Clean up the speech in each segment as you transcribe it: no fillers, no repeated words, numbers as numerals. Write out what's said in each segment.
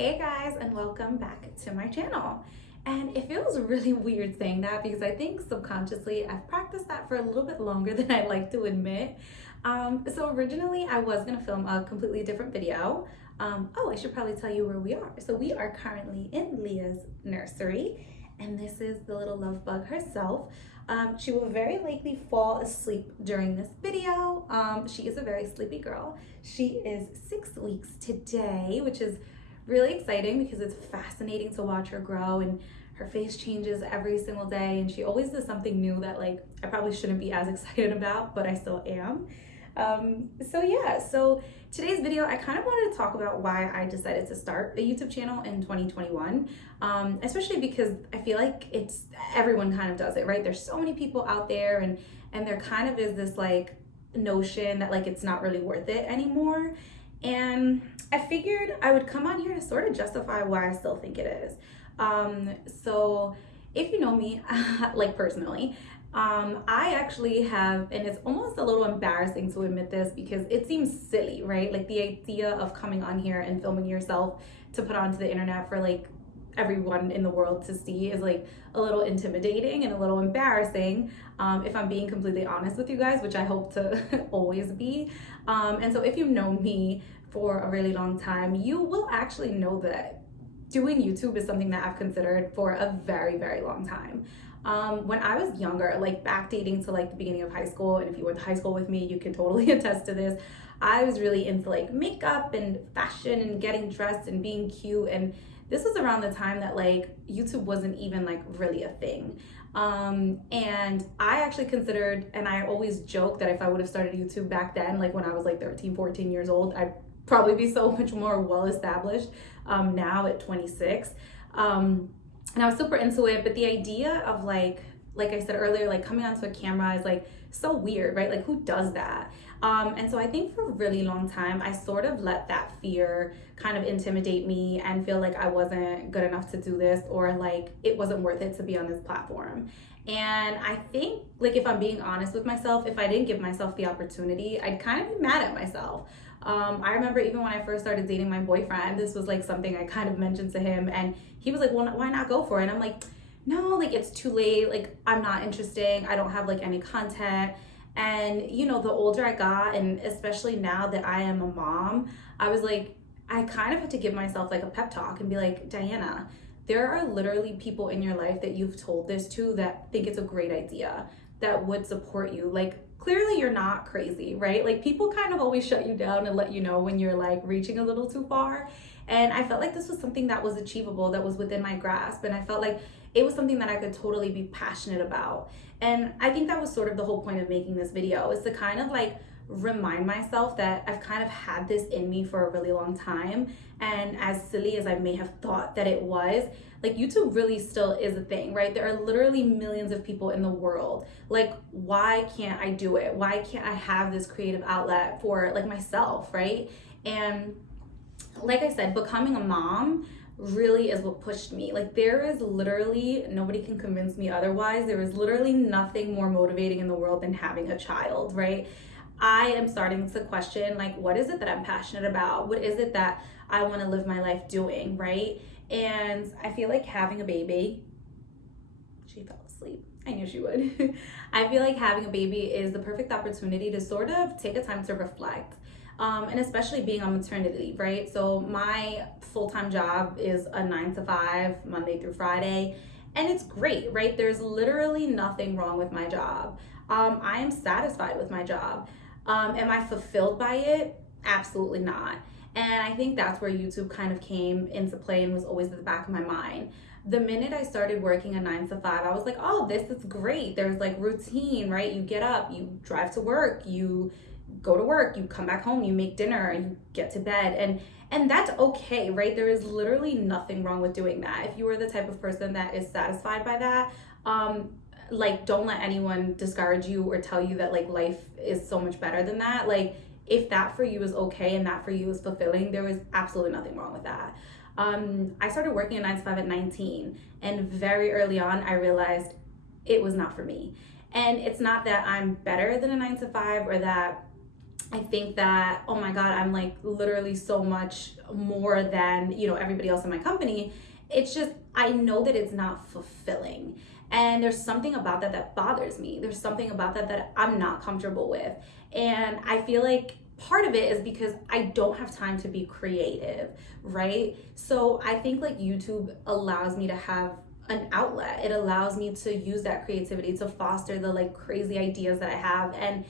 Hey guys, and welcome back to my channel. And it feels really weird saying that because I think subconsciously I've practiced that for a little bit longer than I like to admit. So originally I was gonna film a completely different video. I should probably tell you where we are. So we are currently in Leah's nursery, and this is the little love bug herself. She will very likely fall asleep during this video. She is a very sleepy girl. She is 6 weeks today, which is really exciting because it's fascinating to watch her grow, and her face changes every single day, and she always does something new that like I probably shouldn't be as excited about, but I still am. So today's video, I kind of wanted to talk about why I decided to start a YouTube channel in 2021, especially because I feel like everyone kind of does it, right? There's so many people out there, and there kind of is this like notion that like it's not really worth it anymore. And I figured I would come on here to sort of justify why I still think it is. So if you know me, like personally, I actually have, and it's almost a little embarrassing to admit this because it seems silly, right? Like the idea of coming on here and filming yourself to put onto the internet for like everyone in the world to see is like a little intimidating and a little embarrassing, if I'm being completely honest with you guys, which I hope to always be. And so if you know me for a really long time, you will actually know that doing YouTube is something that I've considered for a very, very long time. When I was younger, like backdating to like the beginning of high school, and if you went to high school with me, you can totally attest to this, I was really into like makeup and fashion and getting dressed and being cute, and this was around the time that like YouTube wasn't even like really a thing. And I actually considered, and I always joke that if I would have started YouTube back then, like when I was like 13, 14 years old, I'd probably be so much more well established now at 26. And I was super into it, but the idea of like I said earlier, like coming onto a camera is like so weird, right? Like who does that? And so I think for a really long time, I sort of let that fear kind of intimidate me and feel like I wasn't good enough to do this, or like it wasn't worth it to be on this platform. And I think, like, if I'm being honest with myself, if I didn't give myself the opportunity, I'd kind of be mad at myself. I remember even when I first started dating my boyfriend, this was like something I kind of mentioned to him, and he was like, well, why not go for it? And I'm like, no, like it's too late. Like I'm not interesting. I don't have like any content. And you know, the older I got, and especially now that I am a mom, I was like, I kind of had to give myself like a pep talk and be like, Diana, there are literally people in your life that you've told this to that think it's a great idea, that would support you. Like clearly you're not crazy, right? Like people kind of always shut you down and let you know when you're like reaching a little too far. And I felt like this was something that was achievable, that was within my grasp. And I felt like it was something that I could totally be passionate about. And I think that was sort of the whole point of making this video, is to kind of like remind myself that I've kind of had this in me for a really long time. And as silly as I may have thought that it was, like YouTube really still is a thing, right? There are literally millions of people in the world. Like, why can't I do it? Why can't I have this creative outlet for like myself, right? And like I said, becoming a mom really is what pushed me. Like there is literally, nobody can convince me otherwise, there is literally nothing more motivating in the world than having a child, right? I am starting to question, like, what is it that I'm passionate about? What is it that I want to live my life doing, right? And I feel like having a baby, she fell asleep. I knew she would. I feel like having a baby is the perfect opportunity to sort of take a time to reflect. And especially being on maternity leave, right? So my full-time job is a 9 to 5, Monday through Friday, and it's great, right? There's literally nothing wrong with my job. I am satisfied with my job. Am I fulfilled by it? Absolutely not. And I think that's where YouTube kind of came into play and was always at the back of my mind. The minute I started working a 9 to 5, I was like, oh, this is great. There's like routine, right? You get up, you drive to work, you go to work, you come back home, you make dinner, and you get to bed, and that's okay, right? There is literally nothing wrong with doing that. If you are the type of person that is satisfied by that, like don't let anyone discourage you or tell you that like life is so much better than that. Like if that for you is okay and that for you is fulfilling, there is absolutely nothing wrong with that. I started working a 9 to 5 at 19, and very early on I realized it was not for me. And it's not that I'm better than a 9 to 5 or that I think that, oh my God, I'm like literally so much more than, you know, everybody else in my company. It's just, I know that it's not fulfilling. And there's something about that that bothers me. There's something about that that I'm not comfortable with. And I feel like part of it is because I don't have time to be creative, right? So I think like YouTube allows me to have an outlet. It allows me to use that creativity to foster the like crazy ideas that I have. And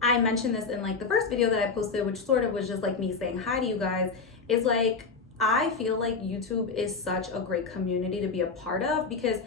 I mentioned this in like the first video that I posted, which sort of was just like me saying hi to you guys, is like, I feel like YouTube is such a great community to be a part of because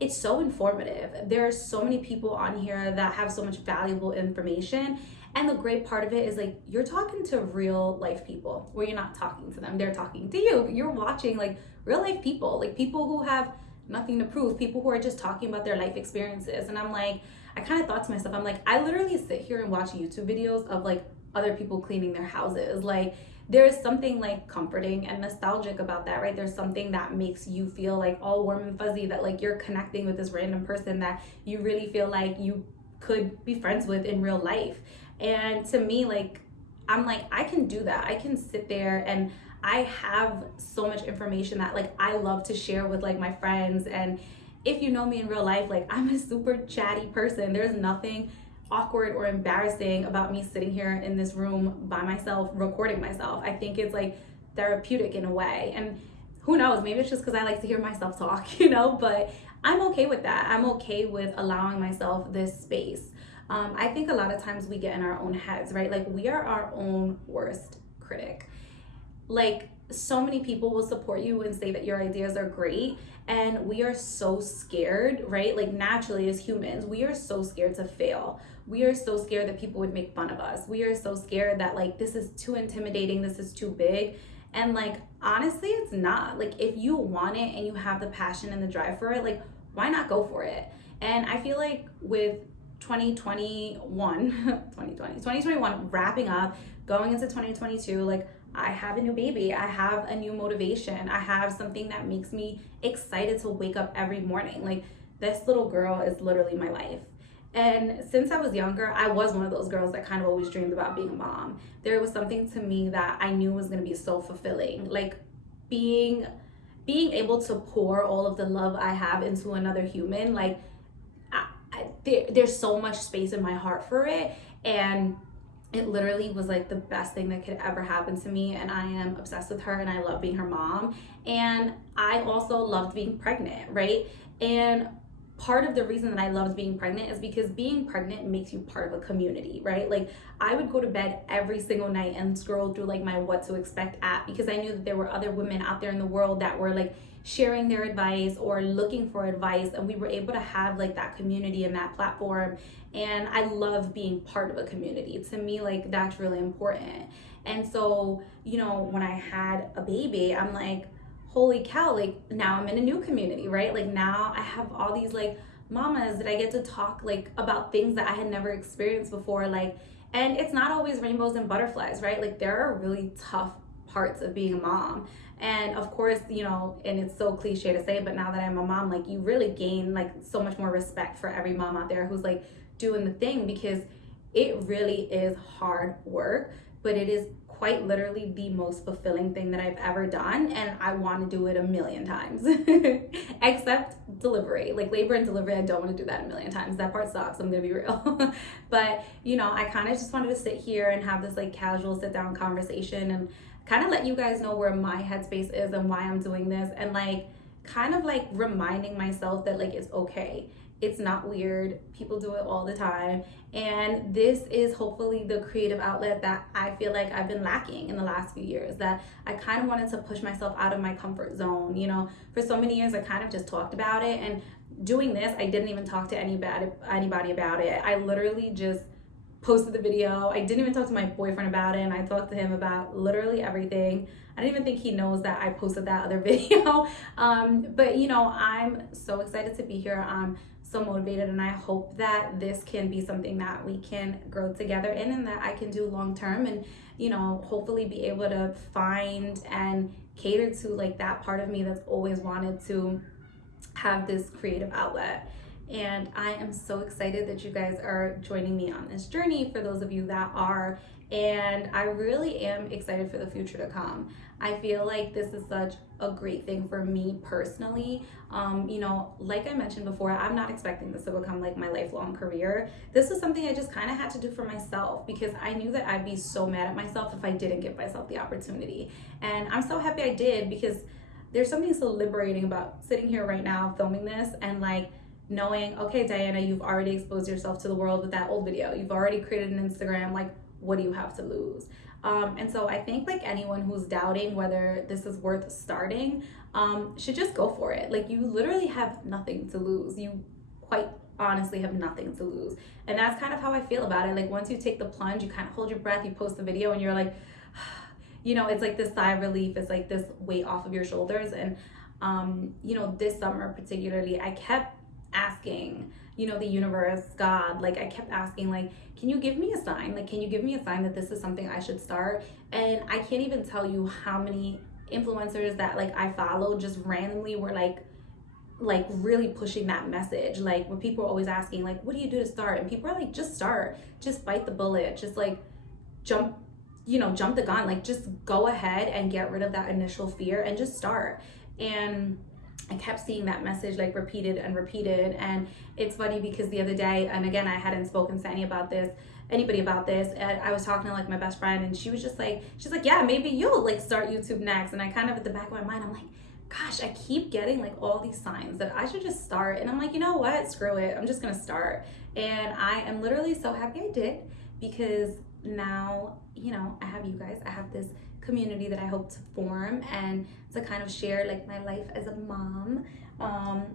it's so informative. There are so many people on here that have so much valuable information. And the great part of it is like, you're talking to real life people where you're not talking to them, they're talking to you. You're watching like real life people, like people who have nothing to prove, people who are just talking about their life experiences. And I'm like, I kind of thought to myself, I'm like, I literally sit here and watch YouTube videos of like other people cleaning their houses. Like there's something like comforting and nostalgic about that, right? There's something that makes you feel like all warm and fuzzy, that like you're connecting with this random person that you really feel like you could be friends with in real life. And to me, like, I'm like, I can do that. I can sit there and I have so much information that like I love to share with like my friends. And if you know me in real life, like I'm a super chatty person. There's nothing awkward or embarrassing about me sitting here in this room by myself, recording myself. I think it's like therapeutic in a way. And who knows, maybe it's just because I like to hear myself talk, you know, but I'm okay with that. I'm okay with allowing myself this space. I think a lot of times we get in our own heads, right? Like we are our own worst critic. Like so many people will support you and say that your ideas are great, and we are so scared, right? Like naturally as humans, we are so scared to fail. We are so scared that people would make fun of us. We are so scared that like this is too intimidating, this is too big. And like honestly, it's not. Like if you want it and you have the passion and the drive for it, like why not go for it? And I feel like with 2021 wrapping up, going into 2022, like I have a new baby, I have a new motivation, I have something that makes me excited to wake up every morning. Like this little girl is literally my life. And since I was younger, I was one of those girls that kind of always dreamed about being a mom. There was something to me that I knew was going to be so fulfilling, like being able to pour all of the love I have into another human. Like there's so much space in my heart for it, and it literally was like the best thing that could ever happen to me. And I am obsessed with her and I love being her mom. And I also loved being pregnant, right? And part of the reason that I loved being pregnant is because being pregnant makes you part of a community, right? Like I would go to bed every single night and scroll through like my what to expect app, because I knew that there were other women out there in the world that were like sharing their advice or looking for advice, and we were able to have like that community and that platform. And I love being part of a community. To me, like that's really important. And so, you know, when I had a baby, I'm like, holy cow, like now I'm in a new community, right? Like now I have all these like mamas that I get to talk like about things that I had never experienced before. Like, and it's not always rainbows and butterflies, right? Like there are really tough parts of being a mom. And of course, you know, and it's so cliche to say, but now that I'm a mom, like you really gain like so much more respect for every mom out there who's like doing the thing, because it really is hard work, but it is quite literally the most fulfilling thing that I've ever done, and I want to do it a million times. Except delivery, like labor and delivery, I don't want to do that a million times. That part sucks, I'm gonna be real. But you know, I kind of just wanted to sit here and have this like casual sit down conversation and kind of let you guys know where my headspace is and why I'm doing this, and like kind of like reminding myself that like it's okay. It's not weird. People do it all the time. And this is hopefully the creative outlet that I feel like I've been lacking in the last few years, that I kind of wanted to push myself out of my comfort zone. You know, for so many years, I kind of just talked about it. And doing this, I didn't even talk to anybody about it. I literally just posted the video. I didn't even talk to my boyfriend about it, and I talked to him about literally everything. I don't even think he knows that I posted that other video. But you know, I'm so excited to be here. I'm so motivated, and I hope that this can be something that we can grow together in, and that I can do long term, and you know, hopefully be able to find and cater to like that part of me that's always wanted to have this creative outlet. And I am so excited that you guys are joining me on this journey. For those of you that are And I really am excited for the future to come. I feel like this is such a great thing for me personally. You know, like I mentioned before, I'm not expecting this to become like my lifelong career. This is something I just kind of had to do for myself because I knew that I'd be so mad at myself if I didn't give myself the opportunity. And I'm so happy I did, because there's something so liberating about sitting here right now filming this and like knowing, okay, Diana, you've already exposed yourself to the world with that old video. You've already created an Instagram. Like, what do you have to lose? And so I think like anyone who's doubting whether this is worth starting should just go for it. Like, you literally have nothing to lose. You quite honestly have nothing to lose. And that's kind of how I feel about it. Like, once you take the plunge, you kind of hold your breath, you post the video, and you're like, you know, it's like this sigh of relief. It's like this weight off of your shoulders. And, you know, this summer particularly, I kept asking, you know, the universe, God, like I kept asking, like, can you give me a sign? Like, can you give me a sign that this is something I should start? And I can't even tell you how many influencers that like I follow just randomly were like really pushing that message. Like, when people are always asking, like, what do you do to start? And people are like, just start, just bite the bullet, just like jump the gun, like just go ahead and get rid of that initial fear and just start. And I kept seeing that message like repeated and repeated. And it's funny because the other day, and again, I hadn't spoken to anybody about this, and I was talking to like my best friend, and she was just like, she's like, yeah, maybe you'll like start YouTube next. And I kind of, at the back of my mind, I'm like, gosh, I keep getting like all these signs that I should just start. And I'm like, you know what, screw it, I'm just gonna start. And I am literally so happy I did, because now, you know, I have you guys, I have this community that I hope to form and to kind of share like my life as a mom,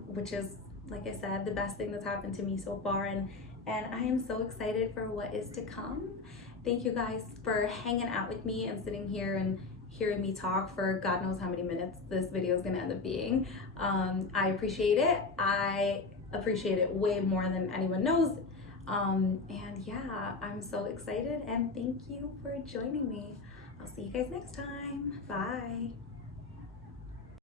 which is, like I said, the best thing that's happened to me so far. And I am so excited for what is to come. Thank you guys for hanging out with me and sitting here and hearing me talk for God knows how many minutes this video is gonna end up being. I appreciate it. I appreciate it way more than anyone knows. And yeah, I'm so excited, and thank you for joining me. I'll see you guys next time. Bye.